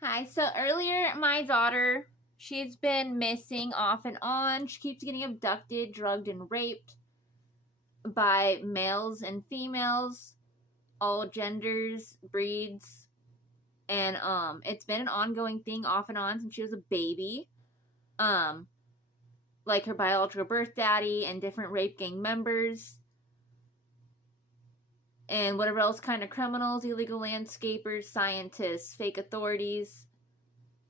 Hi, so earlier my daughter, she's been missing off and on. She keeps getting abducted, drugged, and raped by males and females, all genders, breeds, and it's been an ongoing thing off and on since she was a baby. Um, like her biological birth daddy and different rape gang members and whatever else kind of criminals, illegal landscapers, scientists, fake authorities,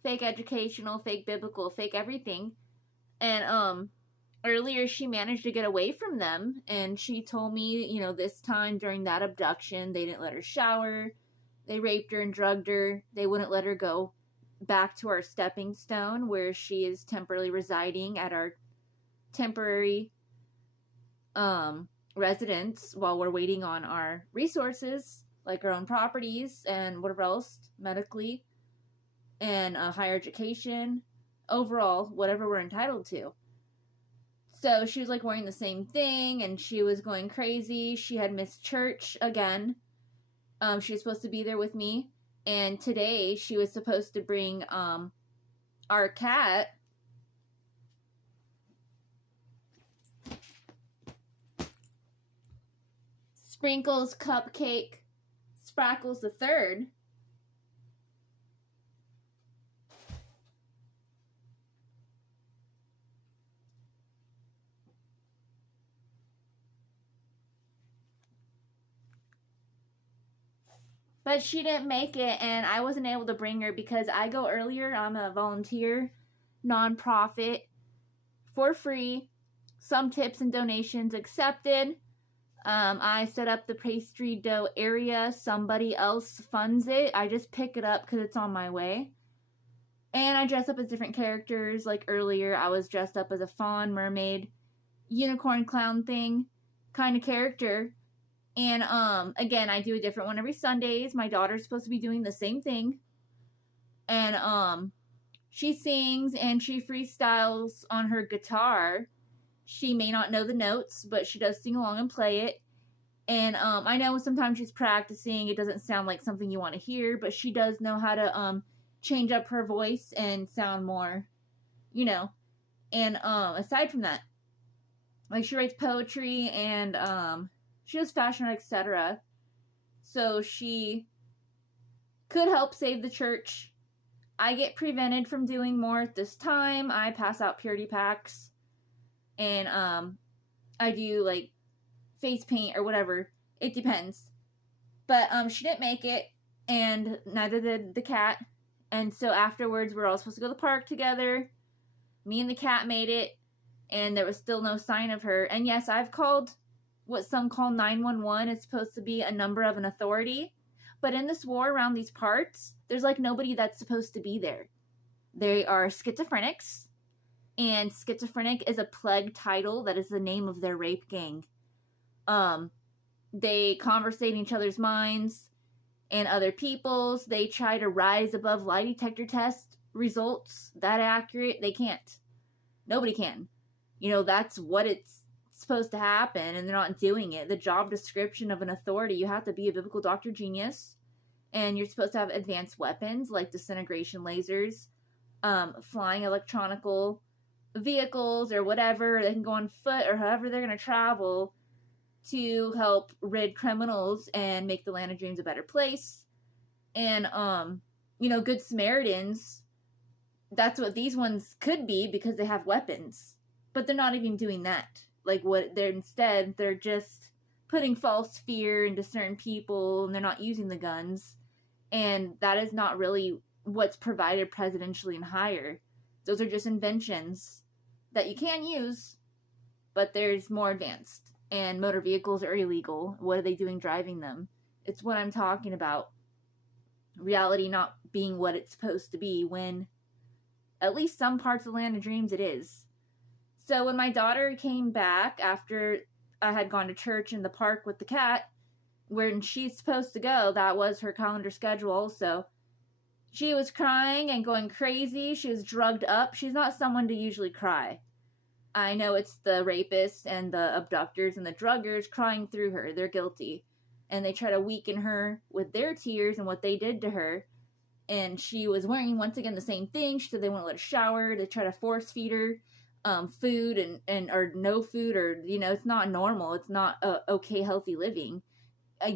fake educational, fake biblical, fake everything. And earlier she managed to get away from them, and she told me, this time during that abduction, they didn't let her shower. They raped her and drugged her. They wouldn't let her go back to our stepping stone where she is temporarily residing at our temporary residence while we're waiting on our resources, like our own properties and whatever else, medically and higher education, overall, whatever we're entitled to. So she was like wearing the same thing and she was going crazy. She had missed church again. She was supposed to be there with me. And today she was supposed to bring our cat. Sprinkles, Cupcake, Sprackles the Third. But she didn't make it, and I wasn't able to bring her because I go earlier. I'm a volunteer, nonprofit, for free. Some tips and donations accepted. I set up the pastry dough area. Somebody else funds it. I just pick it up because it's on my way. And I dress up as different characters. Like earlier, I was dressed up as a fawn, mermaid, unicorn, clown thing kind of character. And again, I do a different one every Sundays. My daughter's supposed to be doing the same thing. And she sings and she freestyles on her guitar. She may not know the notes, but she does sing along and play it. And I know sometimes she's practicing. It doesn't sound like something you want to hear, but she does know how to change up her voice and sound more, And aside from that, like she writes poetry and she does fashion, etc. So she could help save the church. I get prevented from doing more at this time. I pass out purity packs. And I do like face paint or whatever. It depends. But she didn't make it, and neither did the cat. And so afterwards, we're all supposed to go to the park together. Me and the cat made it, and there was still no sign of her. And yes, I've called what some call 911. It's supposed to be a number of an authority. But in this war around these parts, there's like nobody that's supposed to be there. They are schizophrenics. And schizophrenic is a plague title that is the name of their rape gang. They conversate in each other's minds and other people's. They try to rise above lie detector test results that accurate. They can't. Nobody can. That's what it's supposed to happen, and they're not doing it. The job description of an authority, you have to be a biblical doctor genius, and you're supposed to have advanced weapons like disintegration lasers, flying electronical vehicles or whatever. They can go on foot or however they're going to travel to help rid criminals and make the land of dreams a better place. And good Samaritans, that's what these ones could be because they have weapons, but they're not even doing that. Like what they're just putting false fear into certain people, and they're not using the guns, and that is not really what's provided presidentially and higher. Those are just inventions that you can use, but there's more advanced. And motor vehicles are illegal. What are they doing driving them? It's what I'm talking about. Reality not being what it's supposed to be, when at least some parts of the land of dreams it is. So when my daughter came back after I had gone to church in the park with the cat, where she's supposed to go, that was her calendar schedule also. She was crying and going crazy. She was drugged up. She's not someone to usually cry. I know it's the rapists and the abductors and the druggers crying through her. They're guilty. And they try to weaken her with their tears and what they did to her. and she was wearing, once again, the same thing. She said they wouldn't let her shower. They try to force feed her food and or no food, or, you know, it's not normal. It's not okay, healthy living.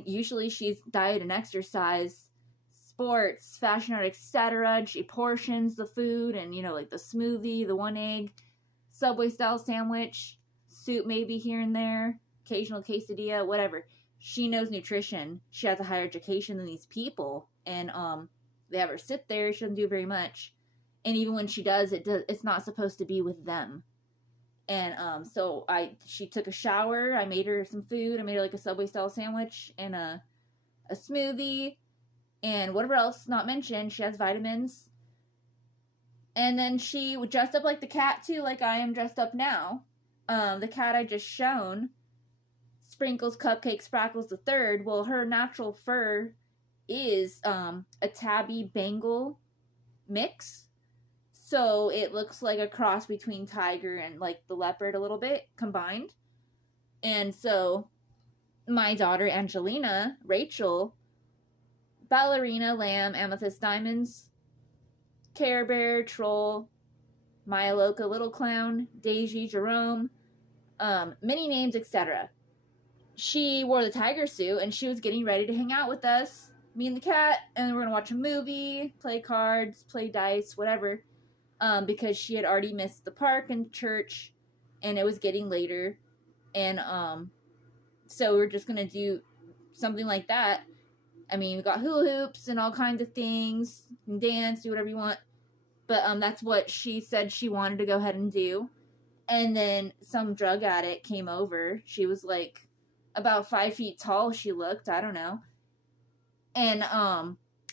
Usually she's diet and exercise, sports, fashion art, etc. She portions the food, and, you know, like the smoothie, the 1 egg, Subway style sandwich, soup maybe here and there, occasional quesadilla, whatever. She knows nutrition. She has a higher education than these people, and they have her sit there. She doesn't do very much, and even when she does, it's not supposed to be with them. And so she took a shower. I made her some food. I made her like a Subway style sandwich and a smoothie and whatever else not mentioned. She has vitamins. And then she dressed up like the cat too, like I am dressed up now. The cat I just shown, Sprinkles, Cupcake, Sprackles the third. Well, her natural fur is a tabby Bengal mix. So it looks like a cross between tiger and like the leopard a little bit combined. And so my daughter Angelina, Rachel, Ballerina, Lamb, Amethyst, Diamonds, Care Bear, Troll, Maya Loca, Little Clown, Daisy, Jerome, many names, etc. She wore the tiger suit and she was getting ready to hang out with us, me and the cat, and we're going to watch a movie, play cards, play dice, whatever. Because she had already missed the park and church, and it was getting later, and so we were just gonna do something like that. I mean, we got hula hoops and all kinds of things, and dance, do whatever you want, but that's what she said she wanted to go ahead and do. And then some drug addict came over. She was like about 5 feet tall. She looked, I don't know, and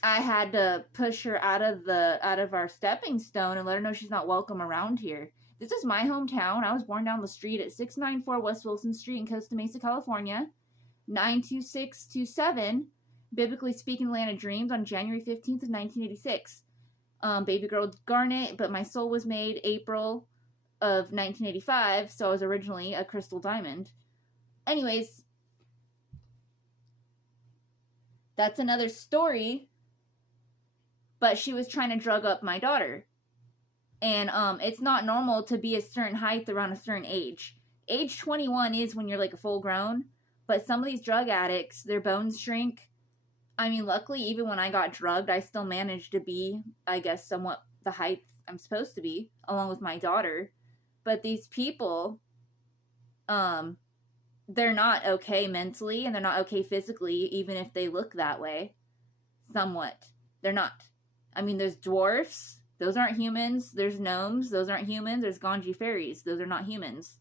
I had to push her out of our stepping stone and let her know she's not welcome around here. This is my hometown. I was born down the street at 694 West Wilson Street in Costa Mesa, California, 92627. Biblically Speaking, Land of Dreams on January 15th of 1986. Baby girl Garnet, but my soul was made April of 1985, so I was originally a crystal diamond. Anyways, that's another story. But she was trying to drug up my daughter. And it's not normal to be a certain height around a certain age. Age 21 is when you're like a full grown. But some of these drug addicts, their bones shrink. I mean, luckily, even when I got drugged, I still managed to be, I guess, somewhat the height I'm supposed to be, along with my daughter. But these people, they're not okay mentally, and they're not okay physically, even if they look that way. Somewhat. They're not. I mean, there's dwarfs. Those aren't humans. There's gnomes. Those aren't humans. There's Ganji fairies. Those are not humans.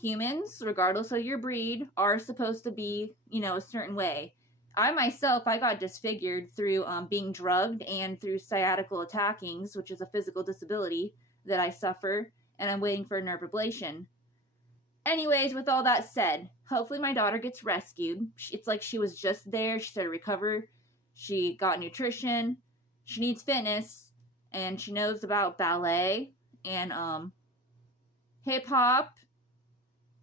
Humans, regardless of your breed, are supposed to be, you know, a certain way. I myself, I got disfigured through being drugged and through sciatical attackings, which is a physical disability that I suffer, and I'm waiting for a nerve ablation. Anyways, with all that said, hopefully my daughter gets rescued. It's like she was just there. She started to recover. She got nutrition. She needs fitness, and she knows about ballet and hip-hop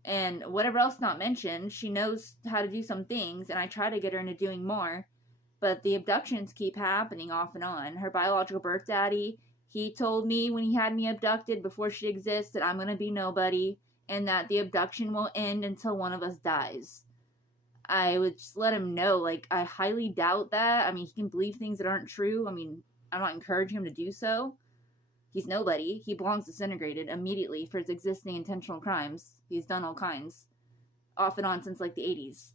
and whatever else not mentioned. She knows how to do some things, and I try to get her into doing more, but the abductions keep happening off and on. Her biological birth daddy, he told me when he had me abducted before she existed, I'm going to be nobody, and that the abduction will end until one of us dies. I would just let him know, like, I highly doubt that. I mean, he can believe things that aren't true. I mean, I'm not encouraging him to do so. He's nobody. He belongs disintegrated immediately for his existing intentional crimes. He's done all kinds. Off and on since, like, the 80s.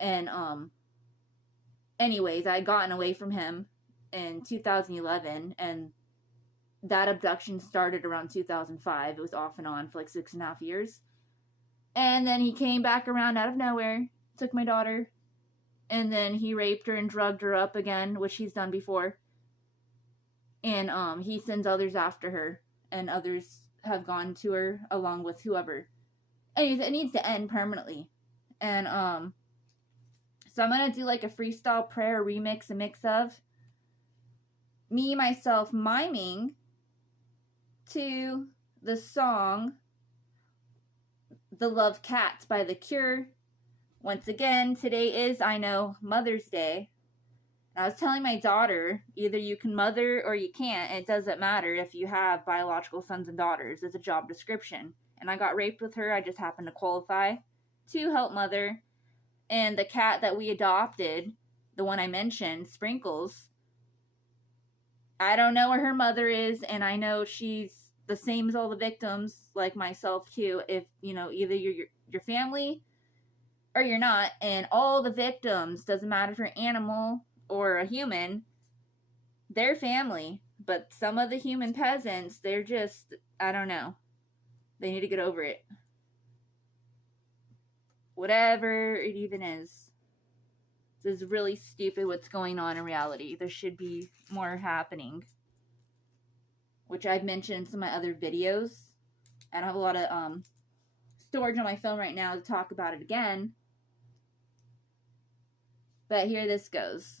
And, anyways, I had gotten away from him in 2011, and that abduction started around 2005. It was off and on for, like, 6.5 years. And then he came back around out of nowhere, took my daughter, and then he raped her and drugged her up again, which he's done before. And he sends others after her, and others have gone to her along with whoever. Anyways, it needs to end permanently. And so I'm gonna do like a freestyle prayer remix, a mix of me myself miming to the song The Love Cats by The Cure. Once again, today is, I know, Mother's Day. I was telling my daughter, either you can mother or you can't. It doesn't matter if you have biological sons and daughters. It's a job description. And I got raped with her. I just happened to qualify to help mother. And the cat that we adopted, the one I mentioned, Sprinkles, I don't know where her mother is, and I know she's the same as all the victims, like myself too. If, either you're your family or you're not, and all the victims, doesn't matter if you're an animal or a human, they're family. But some of the human peasants, they're just, I don't know. They need to get over it. Whatever it even is. This is really stupid what's going on in reality. There should be more happening. Which I've mentioned in some of my other videos. I don't have a lot of storage on my phone right now to talk about it again. But here this goes.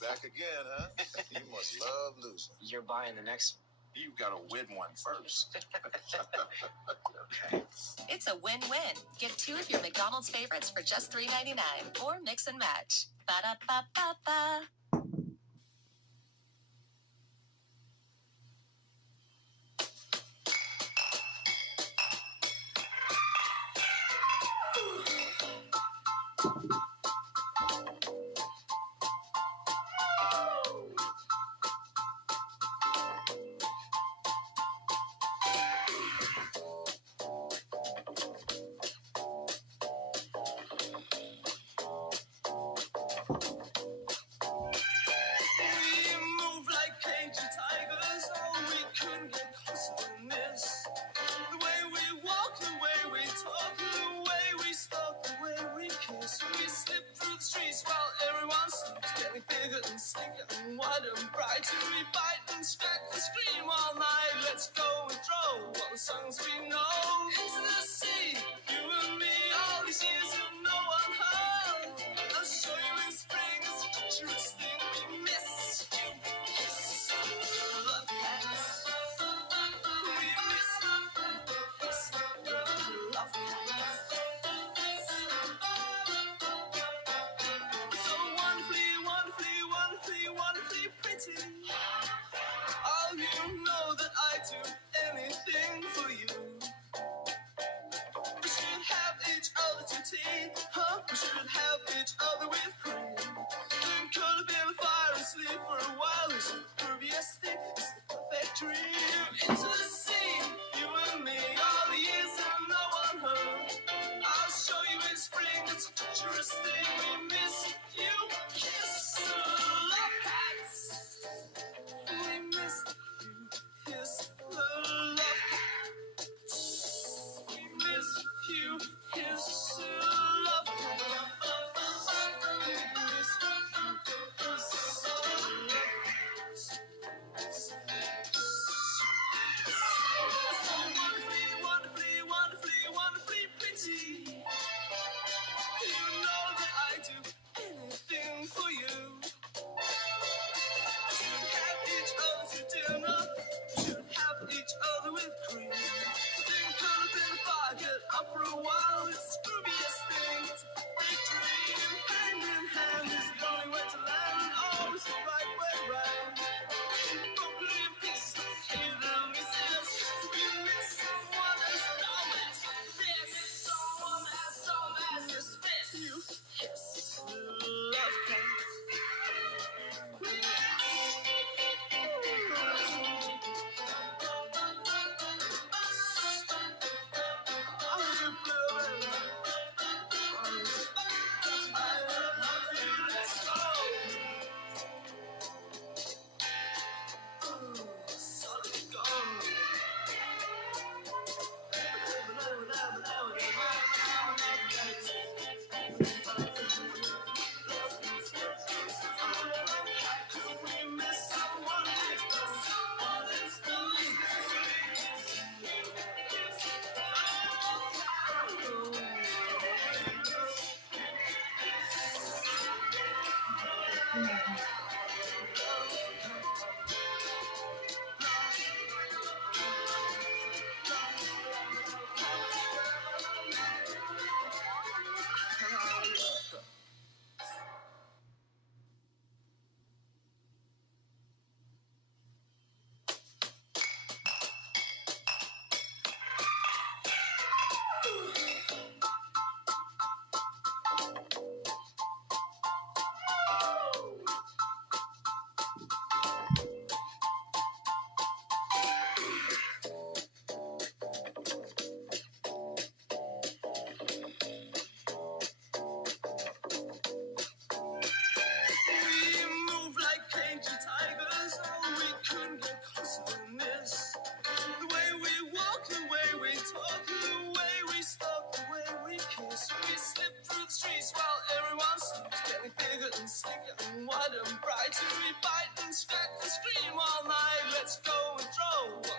Back again, huh? You must love losing. You're buying the next one. You gotta win one first. Okay. It's a win-win. Get 2 of your McDonald's favorites for just $3.99 or mix and match. Ba-da-ba-ba-ba. Songs we know into the sea, you and me, all these years and no one heard. I'll show you in spring, it's a dangerous thing. We miss you, kiss, love cats. We miss you, kiss, love cats. So wonderfully, wonderfully, wonderfully, wonderfully pretty. Oh, you know that I do anything for you. We should have each other to tea, huh? We should have each other with cream. Then curl up in the fire and sleep for a while. It's the grooviest thing, it's the perfect dream. Into the sea, you and me, all the years and no one heard. I'll show you in spring, it's a dangerous thing. We miss you, kiss, love cats. We miss you, kiss, love cats. We miss you, kiss, love cats. We miss you, kiss, so wonderfully, wonderfully, wonderfully, wonderfully pretty. You know that I do anything for you. We should have each other to dinner. We should have each other with cream. Then curl up in the fire, get up for a while. It's the grooviest thing, it's a big dream. Hand in hand is the only way to land. Always the right way round. Don't believe this, hey little missus. We miss someone as dumb as this. Someone as dumb as this. You kiss, love cats.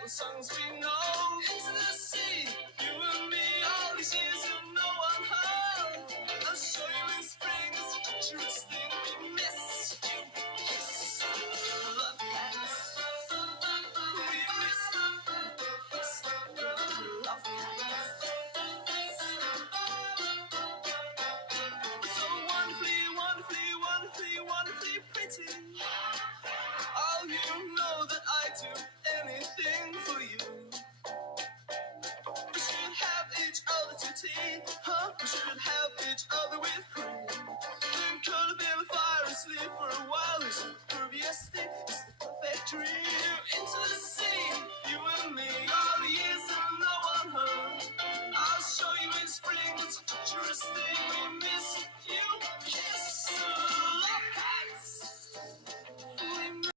Songs we know into the sea, you and me, all these years and no one heard. I'll show you in spring, it's a dangerous thing. We miss you, kiss, love cats. We miss you, kiss, love cats. So wonderfully, wonderfully, wonderfully, wonderfully pretty. Oh, you know that I do anything for you. into the sea, you and me.